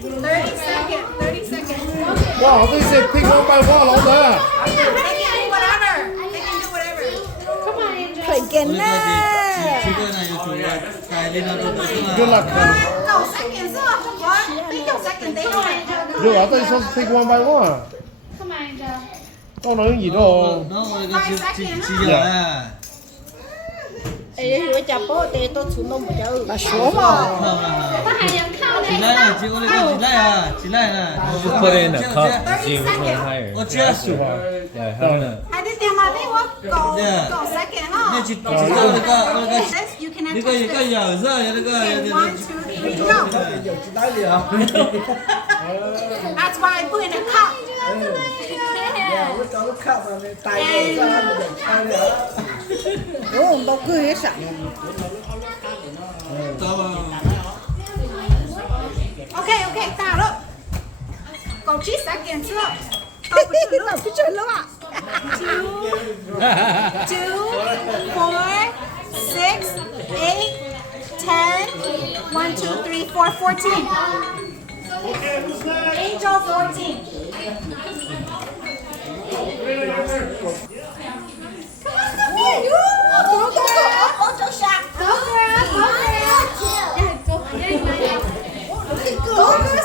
30 seconds. 30 seconds. Wow, they said pick one by one, all that. They can do whatever. They can do whatever. Come on, Angel. 快点呢！ Good luck, man. 9 seconds 啊，我俾9 seconds 俾我。 Yo, I thought you supposed to pick one by one. Come on, Angel. Oh, no, you don't. Yeah. 哎，我家宝的都出那么久，那说嘛，他还能靠起呢。来了，结果那个起来啊，起来了。 Just put it in the cup. See which one higher. 我接手。 Yeah, having a. 係啲電話俾我9 seconds 咯。那去知道那个， You can 那个一个咬着，那个 1, 2, 3, go. That's why I put in a cup. 我都可以上。 OK， 大了。9 seconds 了。那不准了吧 2, 4, 6, 8, 10, 1, 2, 3, 4, 14. Angel 14. Come on, you. Go, girl. Go, girl.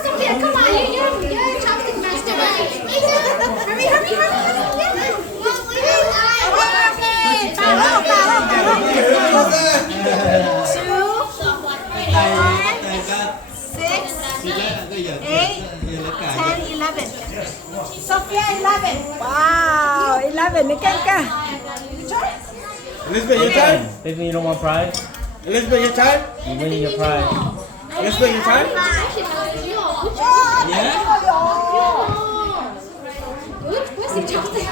Sophia, come on. You're chopstick master. Hurry. Okay. Talo. 2, 4, 6, 8, 10, 11. Sophia 11. 哇，11你看看， Elizabeth, your time? Think you don't want prize? Elizabeth, your time? You win your prize. Elizabeth, your time? Where's the chopstick?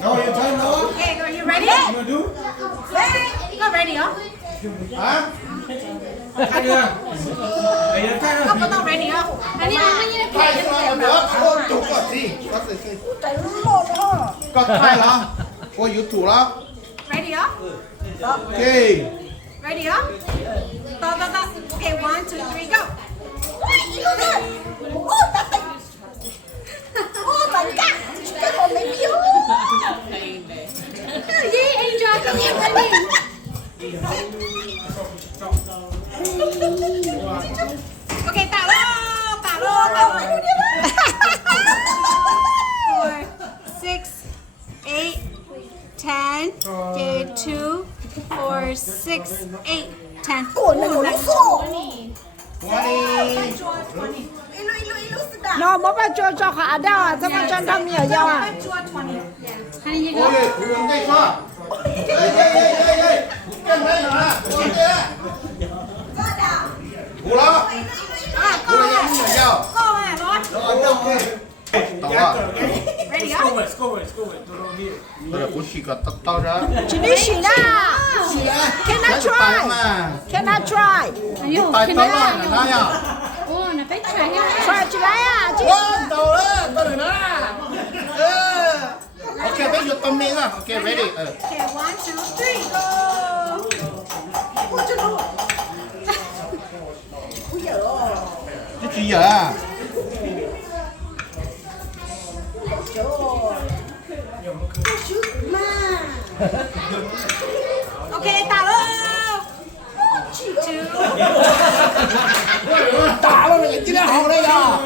No, your time, no? Okay, are you ready? You want to do? Go ready, huh? Hả? Hai đứa. Để your time Không có tao ready, huh? 아니, 아니, Hai sao mà được? Ô, chủ có gì? Có gì? Có hai là? Ôi, yếu thủ là? Ready, huh? Ok. Ready, huh? Go. Okay, 1, 2, 3, go. Yeah, Angel, come here, Okay, talo. 4, 6, 8, 10. Okay, 2, 4, 6, 8, 10. Oh, Twenty. 那没把脚脚下掉啊，怎么转到没有要啊？ Honey, you Ôi, go. uống đây cho. Ê. Cái mấy hả? Uống đây. Ngủ đó. Ngủ đây em nhảy vào. Go ahead, Lord. Rồi, ok. Tao à. Ready, huh? Bây giờ cũng chỉ có tao ra. 请你洗啦 Can I try? Can I try? Ayun, Tay tao kinaya. là nãy à? Oh, na-try niya. Try 起来啊！ One, tao đó. Tao đừng nói. Ok, bây giờ tao miếng à. Ok, ready. Okay, 1, 2, 3, go. Cái gì vậy à? Okay, talo. 2, Tao là cái gì hậu đây à?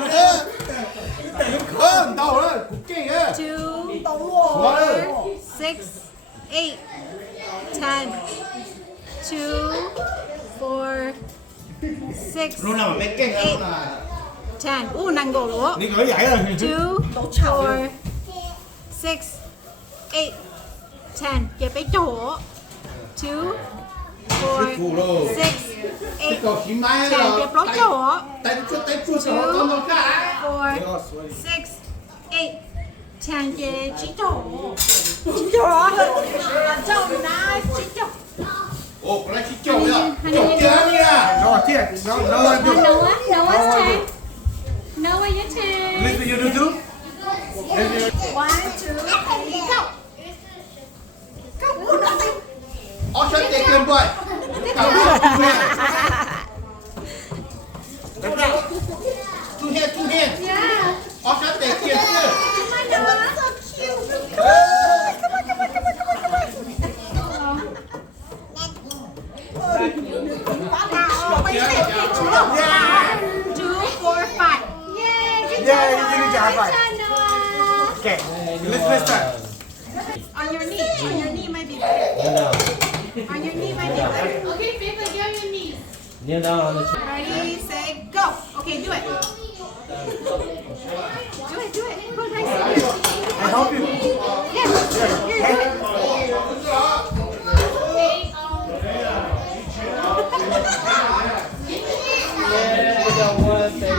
Tao đó. Cũng kỳ á. 2, 4, 6, 8, 10. 2, 4, 6, Lúc nào mà mấy kinh á, lúc 8, nào. 10. Năng gỗ lúa. Đi gửi giải rồi. 2, 4, 6, 8, 10. เก็บไปโจ 2, 4, 6, 8, Còn chỉ máy 10. เก็บรถโจ tay phu cho nó con nó cả. 4, 6, 8, 10. เก็บชิโจ 请坐啊！ โจนะชิโจ Ồ, con này chỉ chậu nhá. Chậu kia nha. Nó thiệt, nó Noah, Noah's turn. Noah, your turn. Listen, you do too? 1, 2, 3, go. Ó chân để tiền bưởi. Cảm ơn. Two hands Let's Noah. Okay. Let's start. On your knee might be better. Kneel down. On your knee might be better. Okay, Pippa, get on your knees. Kneel down on the chair. Ready, set, go. Okay, do it. Do it. Put right there. I help you. Yes. Here, do it.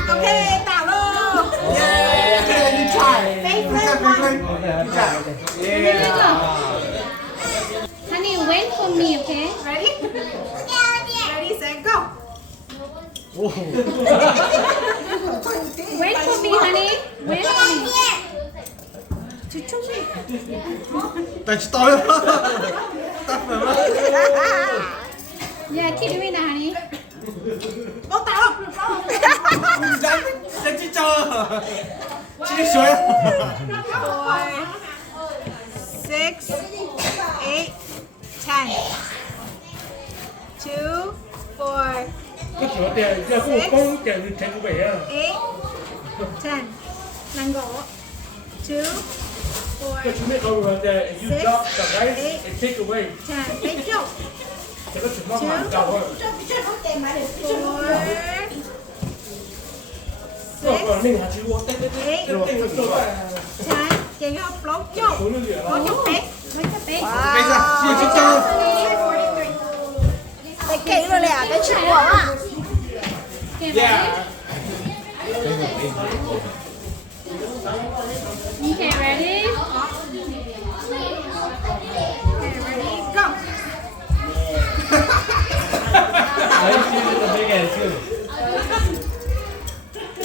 Okay, tạo luôn. Yeah. You try. Face You lên try. one. You try. Yeah. Honey, wait for me, okay? Ready? Ready, set, go. Wait for me, honey. Wait for me. Tại tôi. Tắt rồi đó. Yeah, keep doing that, honey. Ô, tạo luôn. Sẽ chỉ cho. Chỉ suối. 4, 6, 8, 10. 2, 4, 个昨天要不公点是陈伟啊， 8, 10. Nâng gỗ. 2, 4, 这前面搞完的 you drop the rice and take away， 10. Take go. 这个情况蛮高啊。 4, 这个那个还是我对对对， 8, 这个做饭。 10. Chị học lốt chốt. Lốt chốt bé. Look at baby. Bây giờ chia cho cho. 43. Cái kỹ rồi nè, cái chữ của á. Okay, ready? Okay, ready? Okay, ready, go. Đấy, chưa được big and chưa.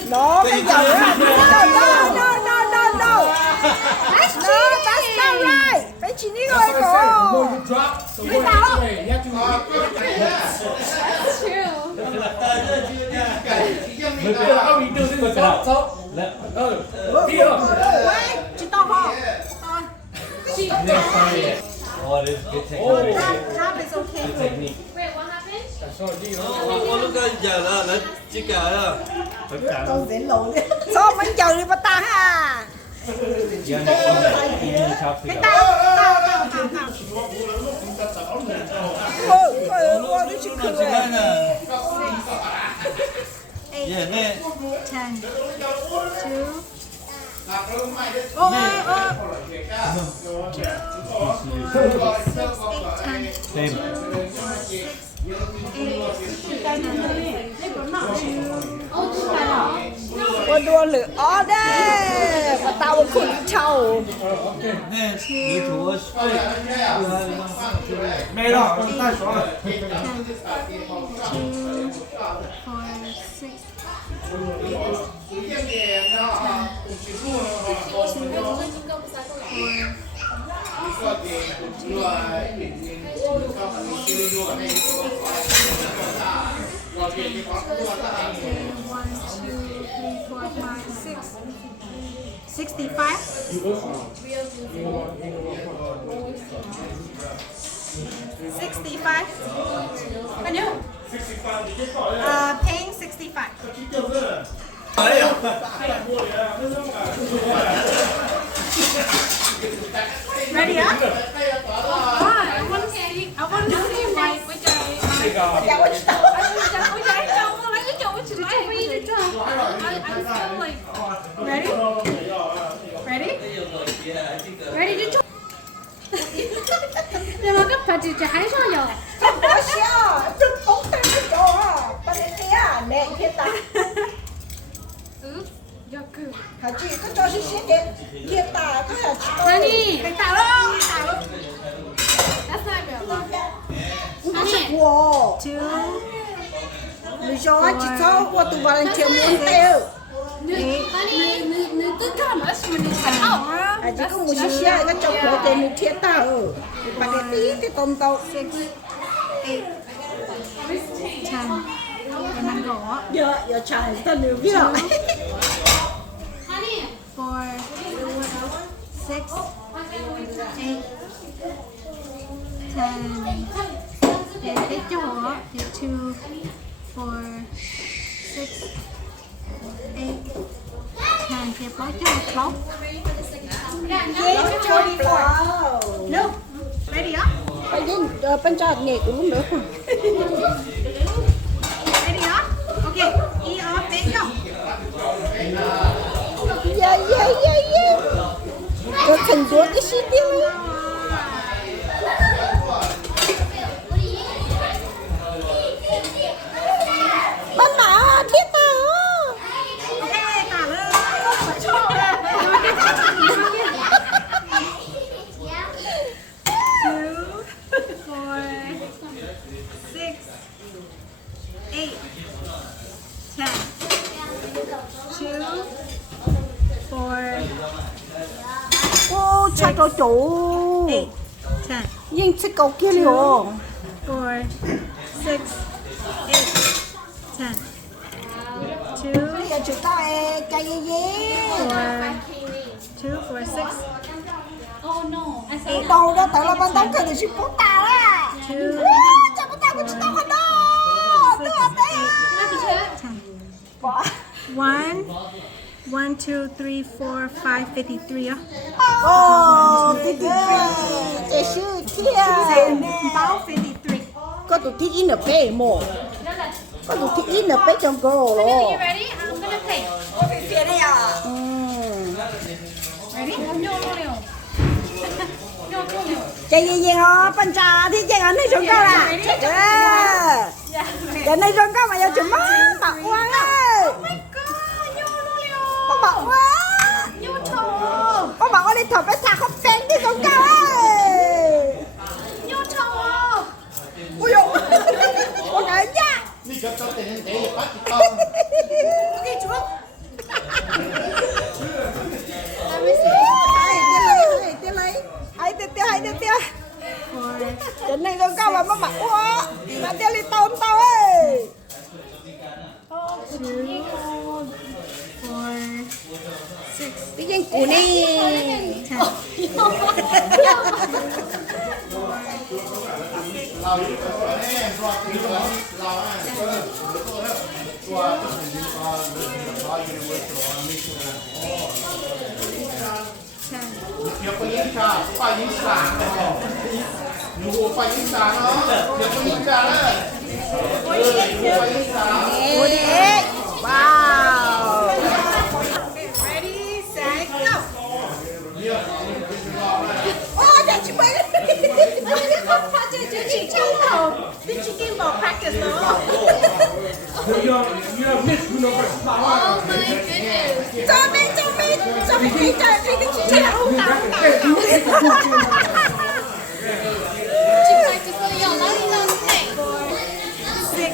Nó bây giờ á. No. That's not right. Phải chỉ đi rồi That's cổ. why I said the more you drop, the more you take away. You have to. That's true. Look at how we do this. Look it up. So, Let, here. Chị to không? To. next time. Oh, this is good technique. Drop is okay. Good technique. Wait, what happened?我那个讲了，来这个了。 Sao mình chờ đi bà ta ha. You understand? Eating chopstick. Tạo. Ôi, cái chữ那 cười. 进来呢。耶，那 10. 2. Oh. 6, 8, 10. Same. 我多了哦的，我打我困臭。那你煮我水，没了，太爽了。 2, 4, 6, 65. 65. I know. Paying 65. Ready up? I want to see white. Ready? Ready? Ready to try. 你話今日就喺上游。 我笑，这不带不走啊，把你这样来一打。 Oops. Yaku. 还记个就是现在一打个要吃。 Honey, Cái tạo luôn. Tạo luôn. That's not good. 不是我， 2. 你说我只操我都把人全部掉。 honey, cứ cảm ơn mình phải học. 啊，这个我是下一个叫我的你贴打哦，把你第一个动作。 6, 8, 10. Cái năng gỗ. 要尝到牛逼了。 Honey, 4, 6, 8, 10. Để cái chỗ. Để 2, 4, 6, 8, 10. Tiếp có cho bóng. Dễ cho bò. No. Ready up. Bây giờ bên trong nghề cũng nữa. Ready up. Okay. E off. There you go. Yeah. Cho thành đuối cái xí tiêu. Ba má thiết nào. Okay. Cả lên. 差咗做， 8, 10, 認識夠嘅了。 4, 6, 8, 10, 2, 又做到誒計嘢嘢。 4, 4, 6, Oh no. I saw 到啦，到啦，班當佢哋全部打啦。 2, 哇！就冇打佢知道很多，都係得。哇！ 1, 1, 2, 3, 4, 5, 53 á. 哦，53，這是天。 Báo 53. Có tụi thích in ở bể mồ. Có tụi thích in ở bể trong cổ You rồi. ready? I'm gonna play. Ready? Nhô liều. Nhô liều. Chạy gì hả? Bên trà thì chạy anh đi xuống cao là. Chạy này xuống cao mà giờ chụp mắt bạc quá ơi. Oh my god. Nhô liều. Có bạc quá. Nhô thầu. Có bạc ở đây thở bé thả không phèn đi xuống cao ơi. Nhô thầu. Ui dồi. Có cái nha. Ni cho tiền để bắt con. Ok chú. Hai tiêu. Trên này xuống cao mà nó bạc quá. Mà tiêu đi tao tao ơi. 2, 4, 6, Cái dân của đi. 10. Nhiều con yến trà, phải yến xả nó. Nhiều phải yến xả nó. Nhiều con yến trà đấy. Phải yến xả. Của đi. Wow. Ready, set, go. Ôi, chả chị mấy. Did you give more practice though? You have missed number. Oh my goodness. Cho mình đi trời thì cái chị Chị phải từ từ nhỏ lắm lên này. 6,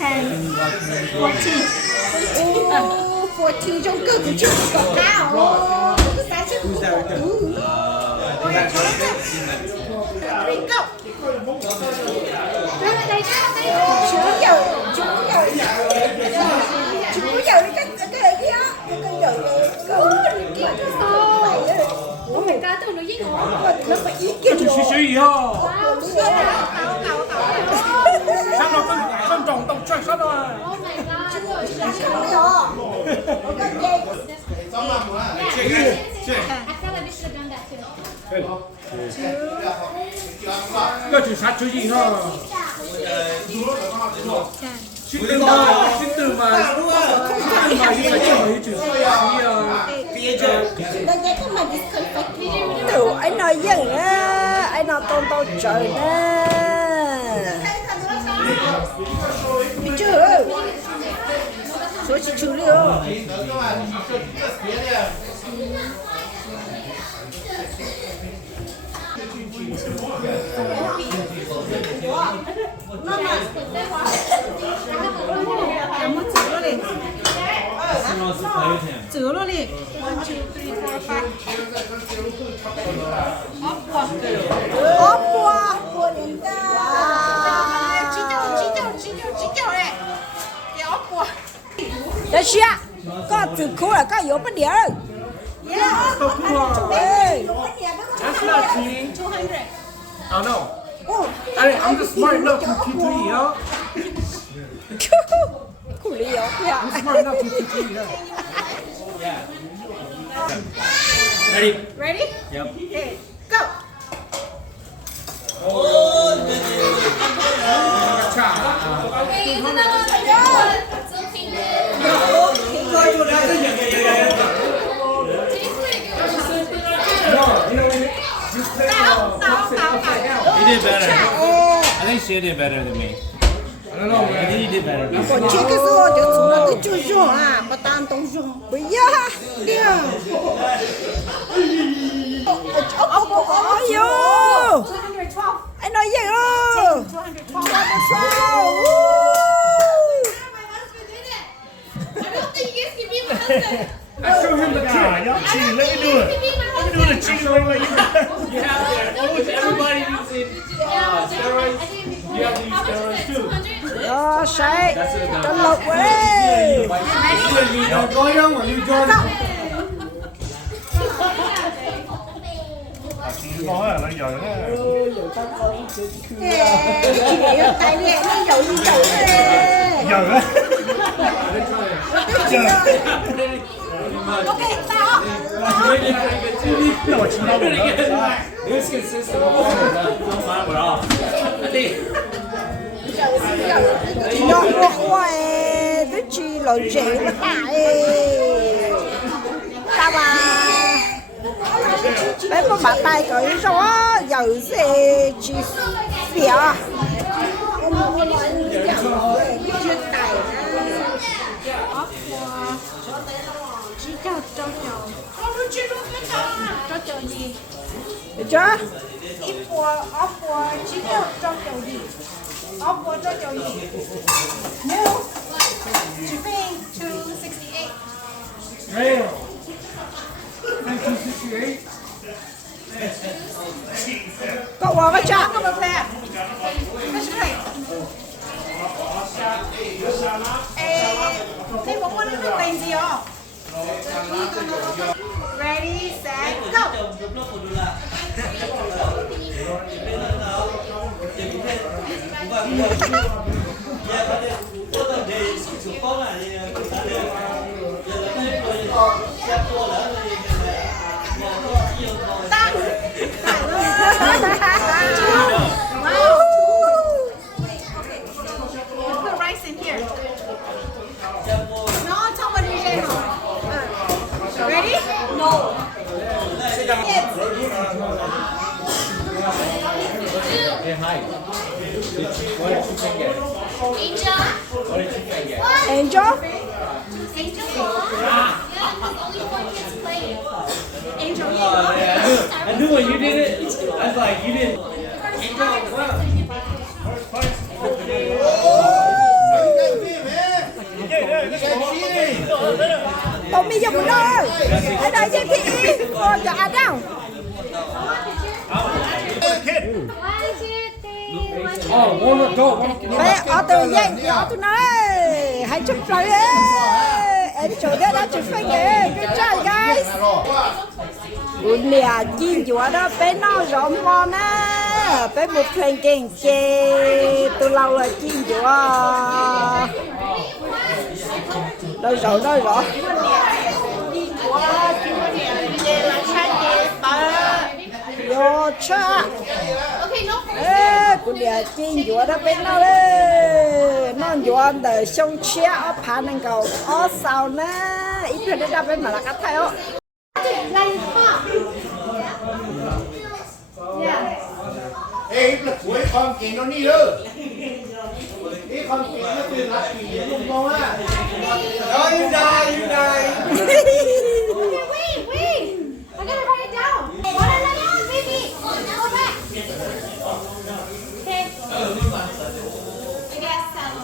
8, 10, 14. Ô, 14 trong cơ của chị có cao. Cái giá trị của Go. chú giờ đi cái gì á. Oh my god, tụi nó giết ngủ. Nó phải ý kiến Chị suy gì hả? Wow, Sao nó con trọng tổng chạy sao rồi? oh my god. Xong mà muốn à? I feel like we should have done that too. Cái chị sát chứ gì hả? 10. Xin từ mà không phải như phải chờ chữ Đủ anh nói dần á. Anh nói tôn tao trời nè. Biết chưa? Số chị chú đi không? Một chữ luôn đi. Chữ luôn đi. 1, 2, 3, 4, 5. Ốp qua. Qua đến ta. Chỉ này. Cái ốp của. Đó xíu. Có từ khu là có yếu bất địa rồi. Ê. That's not cheating. 200. Oh no. I'm just smart enough to keep doing it, huh? Củ lý yếu kìa. I'm smart enough to keep doing it. Ready? Ready? Yep. Okay, go. He did better. I think she did better than me. I don't know, man. I think he did better. Còn chị cái số cho chúng nó tới chui dùng à, mà tan tông dùng. Bây giờ đi à. Ông có vô. 212. Anh nói gì không? 212. I show him the trick. Y'all cheating. Let me do it. Let me do the cheating way like you. You have to. Everybody using steroids. You have to use steroids too. Rồi, say. Cho lục qua đi. Go young or you Jordan? Có là lấy giờ đó. Tại vì nó dầu đi dầu đi. Giờ đó. Okay, stop. No, it's not enough. This consistent all don't mind at all. I think. Nó hoài cái chi lợi gì nó tại. Sao mà bé có bàn tay cởi số giờ sẽ chỉ xỉa. Chỉ cho gì? Được chưa? Ít của chỉ cho gì? Của cho gì? New. Shipping 268. Damn. 1968. Cậu vào cái chợ. Không được nè. Cái gì này? Thế bố con nó tên gì hả? Ready, set, go. Put rice in here. No, somebody say no. Ready? No. Hey, hi. What did you think get? Angel? What did you think get? Angel? Angel? Yeah, because only one kid's playing. Angel. I knew when you did it. I was like, you didn't. Tụi mi dùng đâu? Ở đây với thị cô cho ăn đâu? Oh, one adult, one kid. Bé ở từ dây nhỏ tôi nói hãy chụp rồi đấy. Em chụp đấy đã chụp phanh đấy. Good job guys. Buồn lìa chín chúa đó bé nó rộn ngon á. Bé một phanh kinh chê. Tôi lâu là chín chúa. Đâu rồi, đâu rồi. Vô cha. Okay, no problem. Ê, cô đẻ chín chúa đó bên nó đấy. Nó chúa đời sông chia ở phá năng cầu. Ở sau nè. Ít hơn đấy ra bên mà là cắt thay ó. Like pop. Yeah. Ê, là cuối con kì nó đi ơ. Cái con kì nó từ lá kì luôn không á. Rồi, you die. Wait, wait. I gotta write it down. What are they on, baby? Go back. Okay. I got some.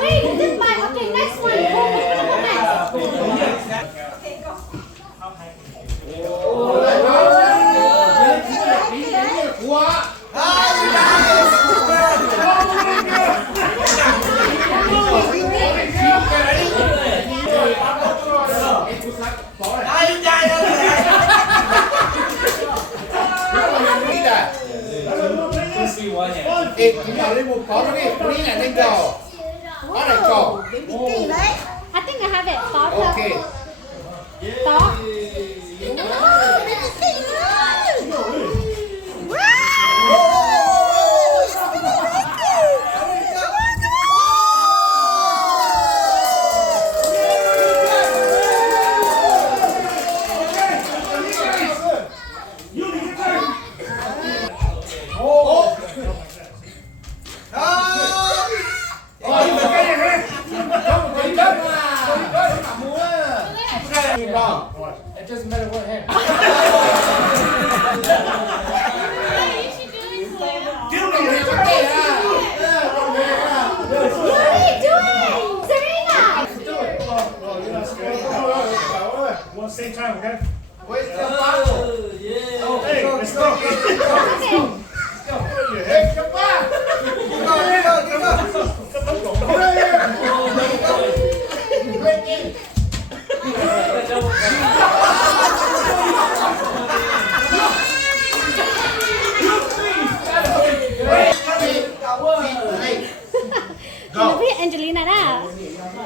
Wait, this is mine. Okay, next one. Go next. I think I have it. Stop. Okay. Stop. It doesn't matter what hand. One same time, okay? Where's the bottle? Hey, let's go. Hey, come back! Break in.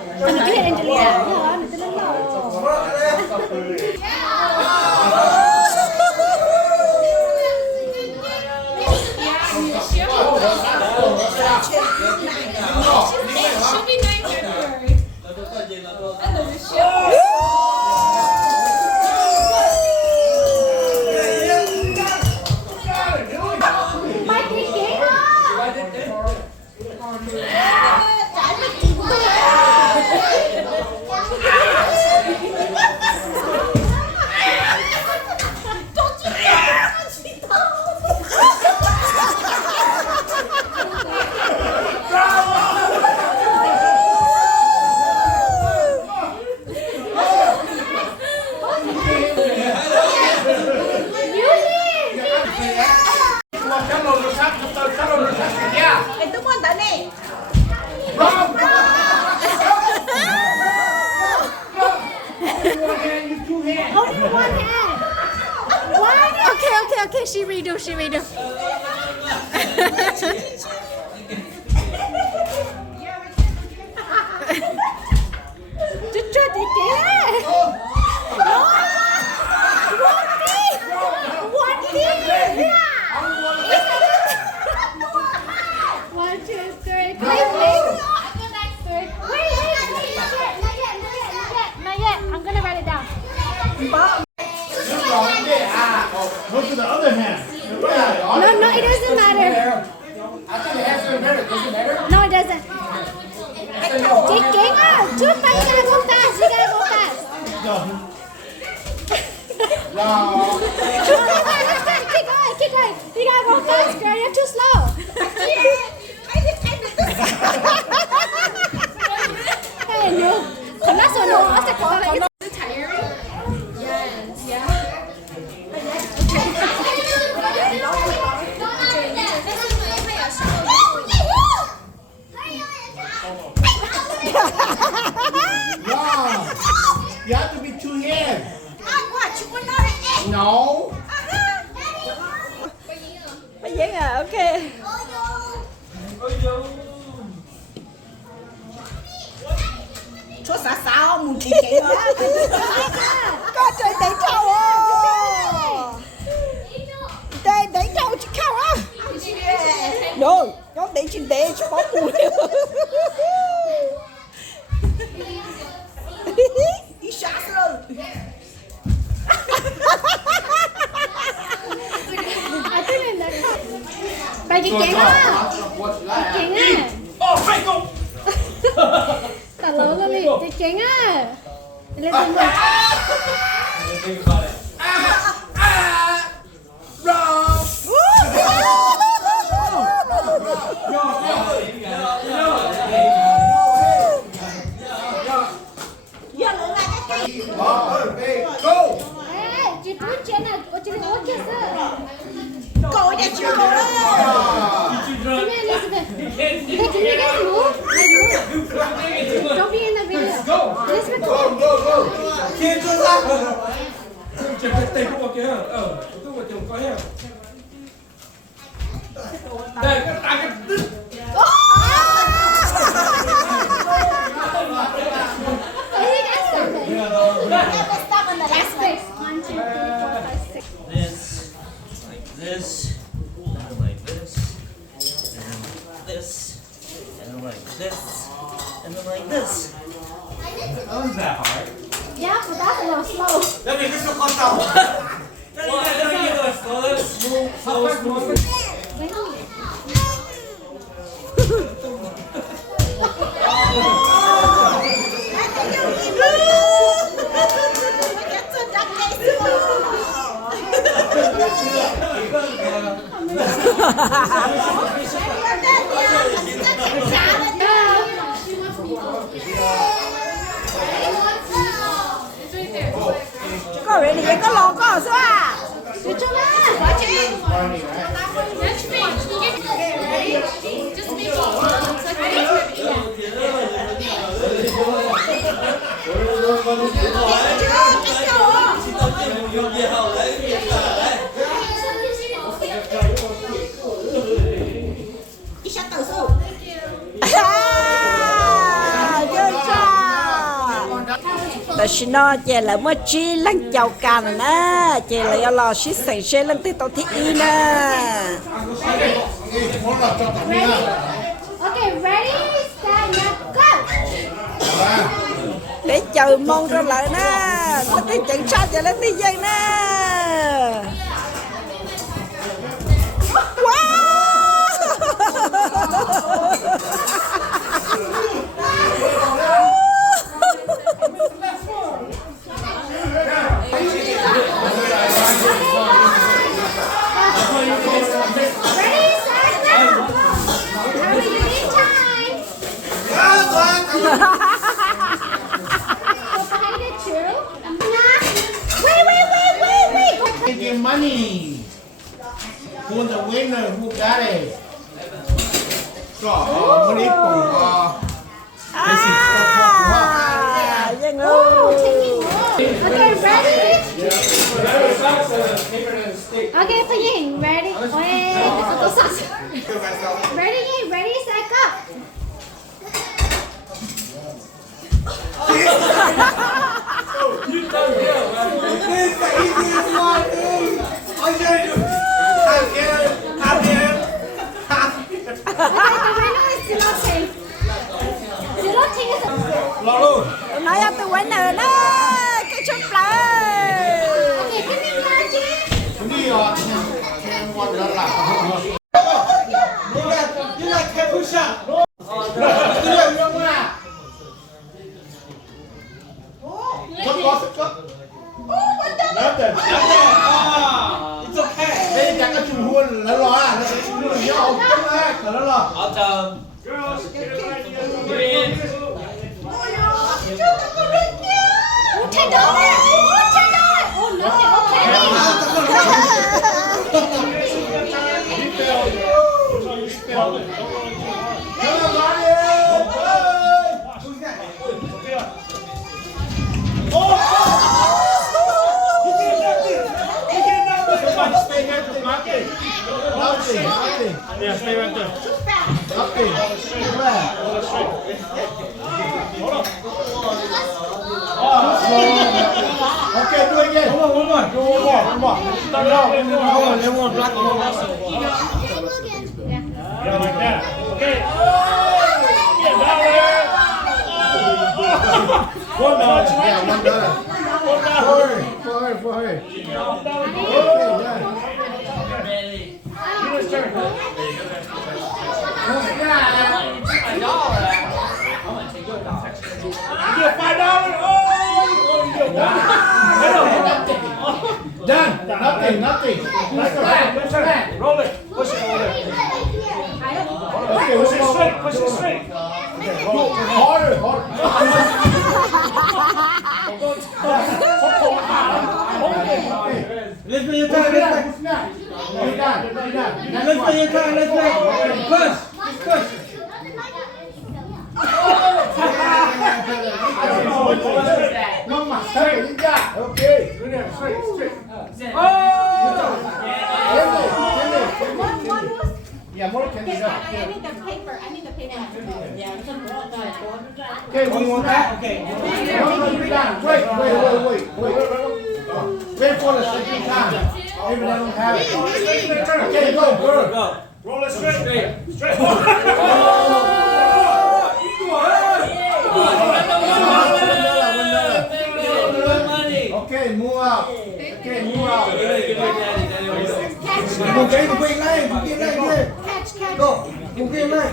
Hãy subscribe cho kênh Ghiền Mì Gõ để không bỏ lỡ những video Okay, she redo. One, two, three. Not yet. I'm gonna write it down. Go to the other hand. No, it doesn't matter. I think it has to matter. Does it matter? No, it doesn't. Chị Kiến á, trước tay you gotta go fast. You gotta go fast. No. Keep going. You gotta go fast, girl. You're too slow. Hey, no. Không nói số nó sẽ có cái No. You have to be two hands. No. Bây giờ à, ok. Chúa xã sao muốn chị kể đó. Có trời đẩy trâu à. Đây đẩy trâu chứ không á. Rồi, nó đẩy trên đế chứ bóng mùi. Đi sát rồi. Bà chị Kiến á. Chị Kiến á. Tả lớn lên đi. Chị Kiến á. Lên trên mặt. Go. Chị túi trên này. Chị đừng ốt kia sơ. Cô đã chưa cô đó. Come here, Elizabeth. Hey, can you guys move? Don't be in the video. Elizabeth, come Go. Thiên cho ra. Chỉ phải tay không vào kia hả? Không vào chồng có hả? Đây, cái tay cái có vẻ thì có lon có sao à Good job, man. Watch it. That's me. Okay, ready? Just make it looks like it's yeah. Đi sát từ su. good job đó xin nó chị là mất chi lăng chào càn nè chị là lo xí sành xe lăng tư tao thị y nè Okay, ready, stand up, go. để chờ mong ra lại nè nó cái chẳng sao chị lên đi dây nè Ready, stand up. How do you need time? Go behind it, Xyoo. Wait. Take your money. Who's the winner? Who got it? Money dân Oh, ơi okay, ready? Okay, put your hand. Ready? Ready, set, go. Okay, the winner is Xyoo. Xyoo is a... nói anh tôi quên nè đó cái chút lại Okay, come in, Magic. Đi rồi. Xem con đó là. You like that push up? No. Đây chẳng có chung huân lớn lo à, chung huân nhau ông chung á, nó lo. Take that. Oh, nothing. Yeah, stay right there. Okay, do it again. One more. Start it out. One black, one Yeah, like that. Okay. Yeah, dollar. $1. Yeah, $1. For her. Okay, done. Your turn. You get $5. Oh, you get $1. Done. Nothing. Let's go. Roll it. Push it over there. Okay, Push it straight. Push it straight. Harder. Let's play your time. Let's play your time. Let's play. Push. Mama, okay. Good there. Straight. Yeah, more can be done. I need the paper. Okay, we want that. Okay. Wait. Wait for the second time. Maybe they don't have it. Okay, go. Roll it straight. Okay, move out. Một cái quên này, một cái này kia. Go, một cái này.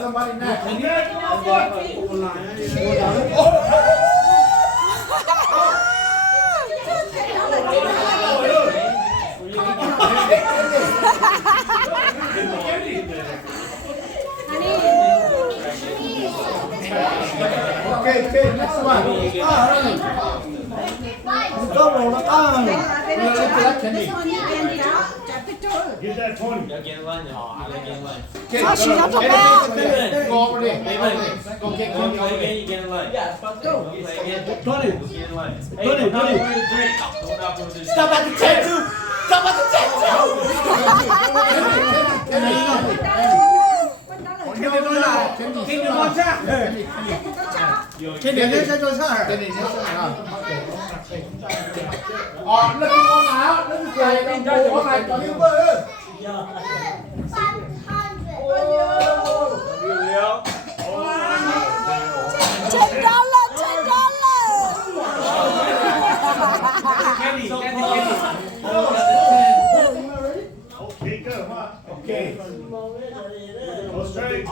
Somebody Okay, next one. Go on, Get that 20. Go over there. Go get 20 over there. 20. Stop at the tattoo. Stop at the tattoo. Cái này sẽ cho sao? Cái này sẽ sao? Nó đi con áo, nó đi cười, nó bố này cho đi bơi. Okay, go. Okay. Go straight.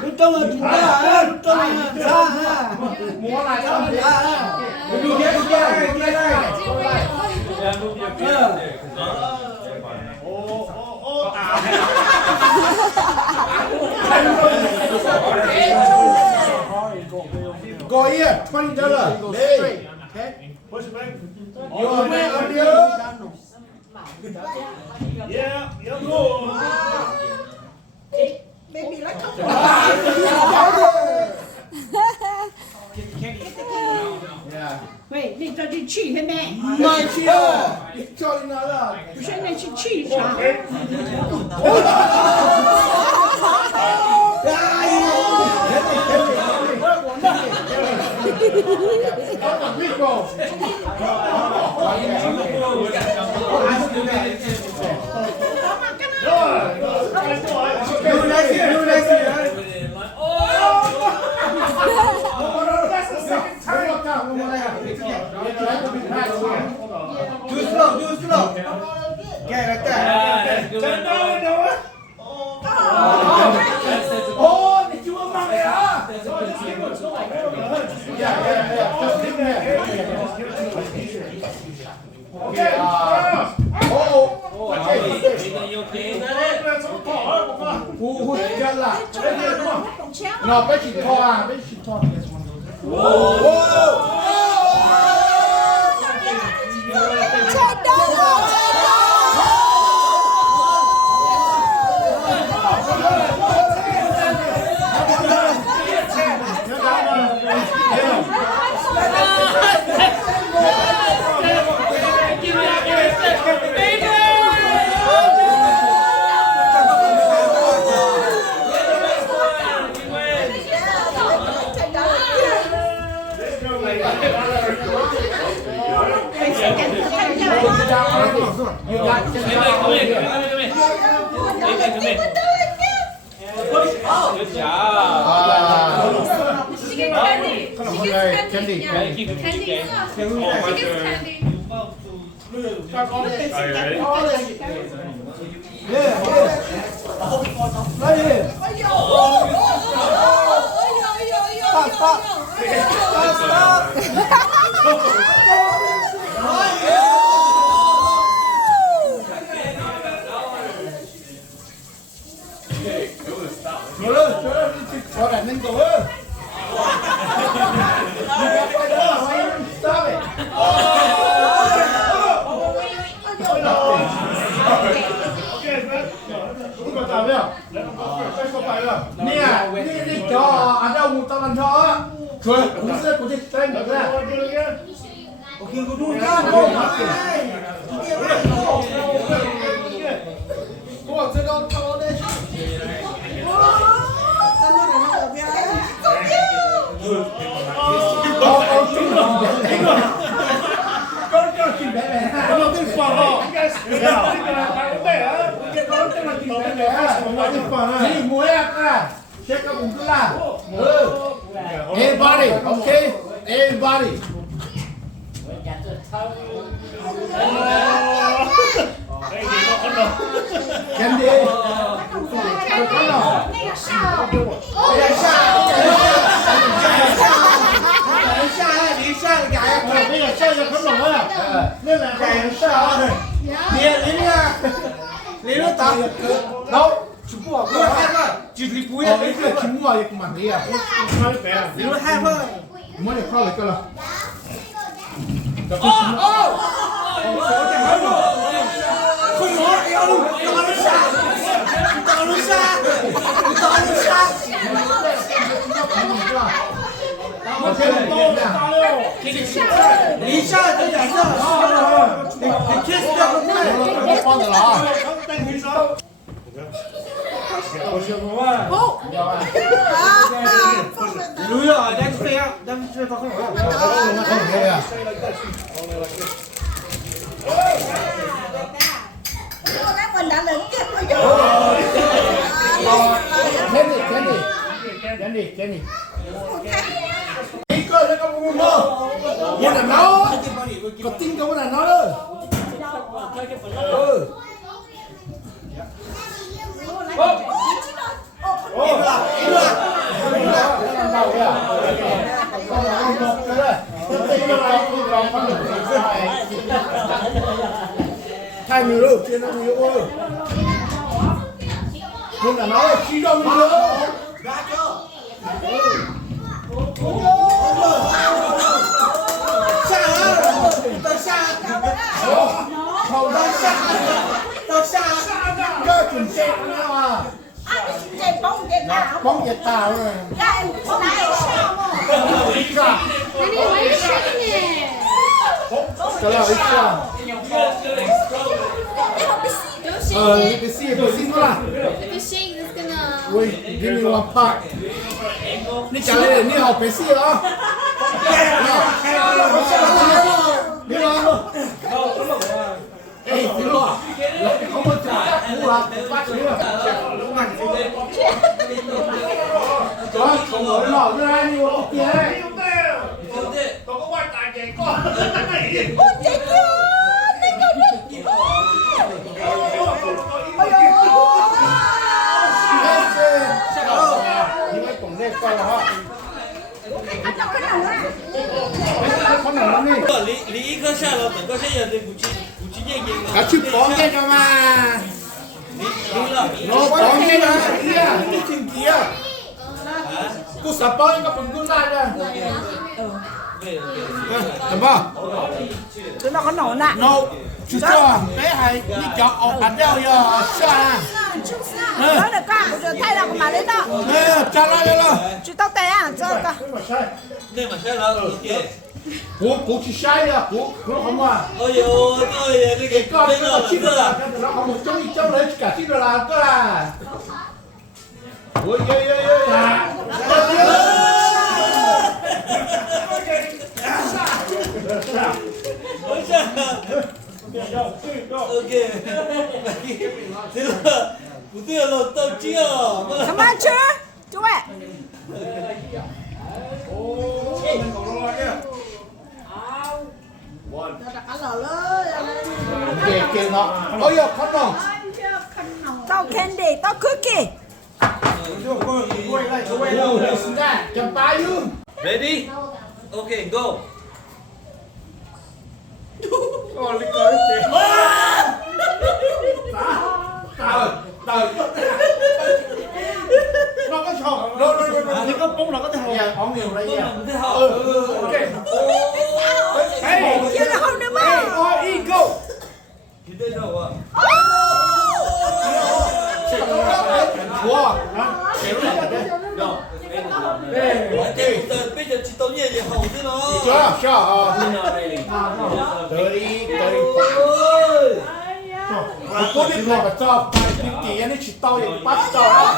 Lúc trong là chúng ta, lúc trong là ra. Múa lại cho mình. Đi kia đây. Go here, $20. Hey. Push it back. You are there, up here. Yeah, go. Baby like Yeah. 喂，你这去去妹妹，买去了，叫你拿了。不是那去去啥？ Do slow. Yeah, like that. Oh, did you want my Okay. Hút chân lại. Nó phải chỉ thò à, phải chỉ thò. Good job. She gets candy. She gets candy. Candy. Yeah. Keep it Candy. okay. She gets candy. Are you ready? Right here. Stop. Cho đàn lên cổ ơi. Stop it. Nè, đi cho anh đâu tao làm cho. Rồi, cũng sẽ có thể tên được ra. Ok, cô đuôi ra. Cô sẽ đâu tao đây. Go, keep that. I'm not too far off. You guys, Gì muối à? Check các bụng cứ là. Everybody, okay? Everybody. Candy. Bây giờ chơi cho khấm lồng á. Nên là gầy nó sao rồi. Nè, lính nha. Lính nó tao. Đâu? Chúng mua cái hai cái. Chỉ lý bùi à, lý cái chúng mua cái mặt đi à. Lý nó hai cái. Mua được kho được cơ là. Không có eo luôn. Tao nó xa. Tao nó xa. Tao nó xa. Một cái to nè. Lý xa cái gì đó. Thì kiss được không đấy? Con được rồi. Lùi rồi, đang xe tao không phải. Mình đã lĩnh chết rồi. Candy. Cơ nó có mua mơ. Muốn là nó. Có tin có là nó đó. Hai người đâu, trên nó người ơi. Muốn là nó chi đâu nữa. Ra chưa? Cơ chuyển xe nào à? Bóng dệt tàu rồi. Honey, why are you shaking it? Cái nào ít ra? Don't shake Cái it. xì nó là. If you shake, it's gonna. Wait, give me one part. Ni trả lời ni học cái xì đó. Đi vào. Ê, đi vào. Không có trả. Mua là bắt đi. Đó, không có lọ ra đi vào kia. Tôi có quan tài vậy con. Lý科下了，本科现在的武器业业。 Cả chữ bóng cái cho mà. Nó bóng cái mà. Cái chuyện kia. Cô sắp bóng cái phần cô ra ra. Được không? Tụi nó có nổ nè. No. Chú cho bé hay đi chọn ọc ảnh đeo giờ xa. Nói được con, tôi thay là mà lấy đó. Trả lại rồi. Chú tao té à, cho con. Đây mà sai là ok. Cô chỉ sai à, cô không à. Ôi ôi ôi, cái Con bên nó đó chít là là nó không một trong đấy cả chít là cơ là. Ôi ơi ơi ơi. ôi trời. Ok. Thế là một tiêu là tao chưa. Come on, chứ. Chú ơi. Kìa nó. Ôi giời, khóc rồi. Tao candy, tao cookie. Chầm ba dương. Ready? Okay, go. Nó có sổ. Nó có bóng nó có thể hầu. Có nhiều đây nha. Ok. Hey, Chưa là không được mà. Hey, go. 기대 나와. Wow. Bây giờ chị tao nhẹ nhẹ hậu thế nó. Sure. Dirty. Cô đi vào cái cho phải kiếm kỹ anh ấy chỉ tao để bắt tao đó.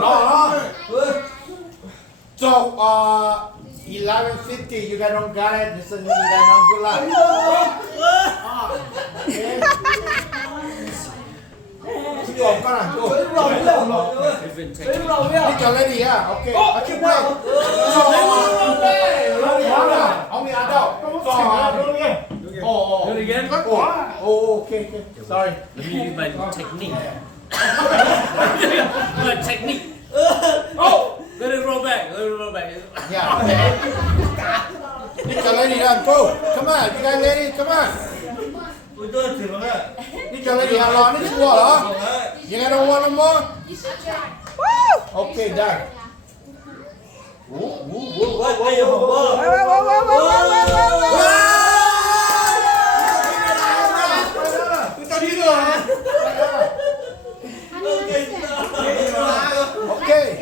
Nó cho 11 11:50. You guys don't got it. This is you guys don't good luck. Okay. Còn con à? Đi cho lên đi à? Ok. Ở trước đây. Ông đi ăn đâu? Do it again. Okay. Sorry. Let me use my technique. My technique. Oh! Let it roll back. Let it roll back. Yeah. Đi cho lên đi ăn. Go. Come on. You guys ready? Come on. Đi cho lên đi ăn lo. Đi chua hả? You guys don't want no more? Okay, done. Okay.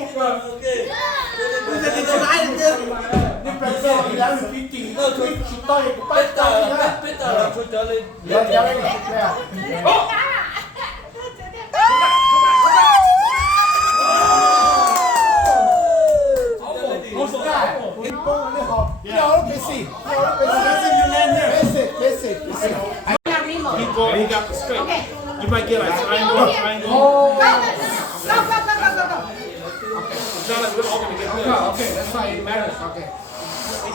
He got the straight. Okay. You might get like triangle. Go. Triangle. Go. It's not like we're all gonna get this. Okay, that's why it matters. Okay.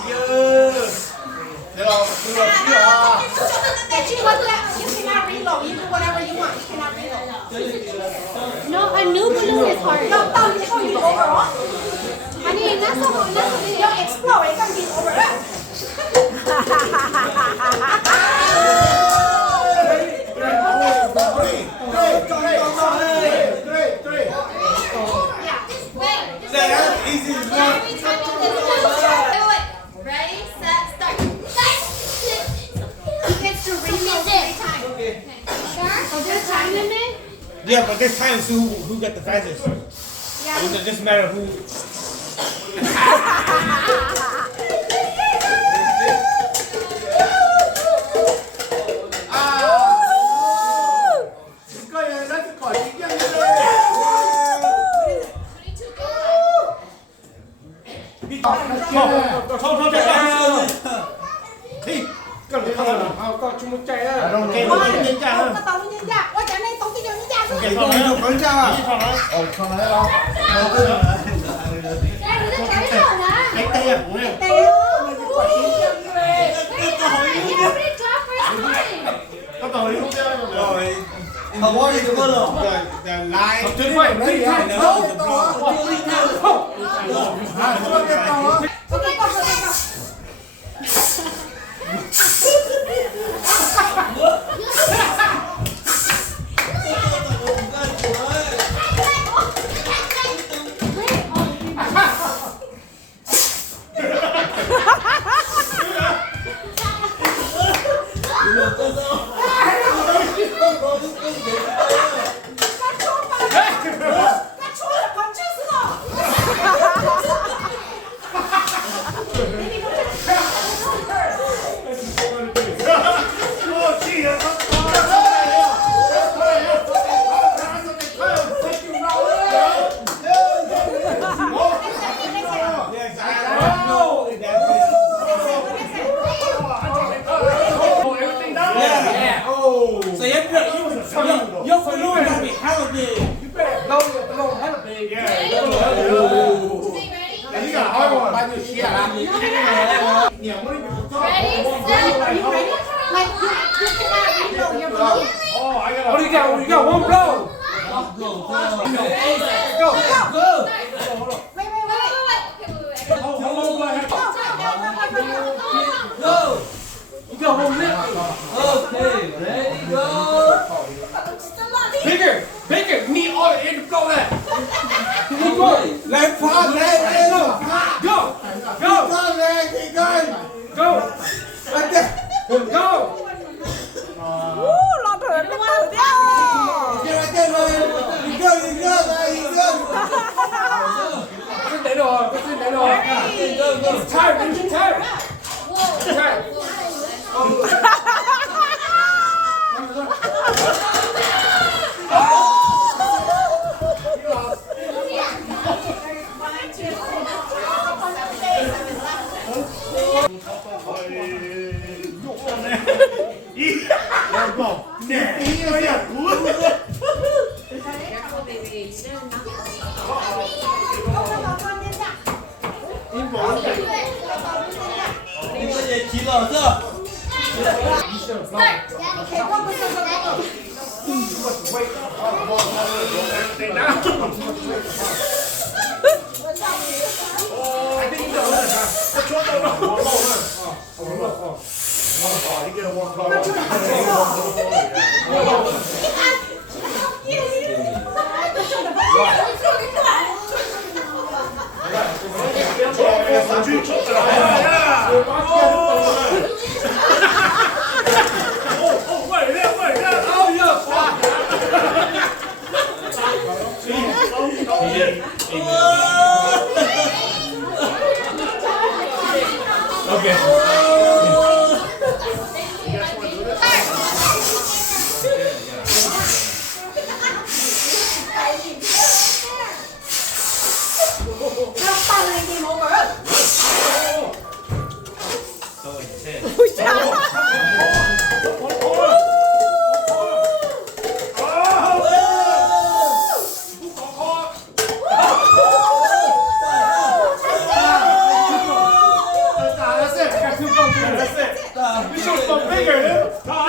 You cannot reload. You do whatever you want. You cannot reload. No, a new balloon is hard. No, it's going to be overall. I mean, that's a You'll explode. It's going to be overall. Ready, set, start. He gets to reload every time. Okay. Sure? Is there a time limit? Yeah, but this time is who got the fastest. It doesn't matter who. That's it. I got 2 pumps. That's it. We should have bigger.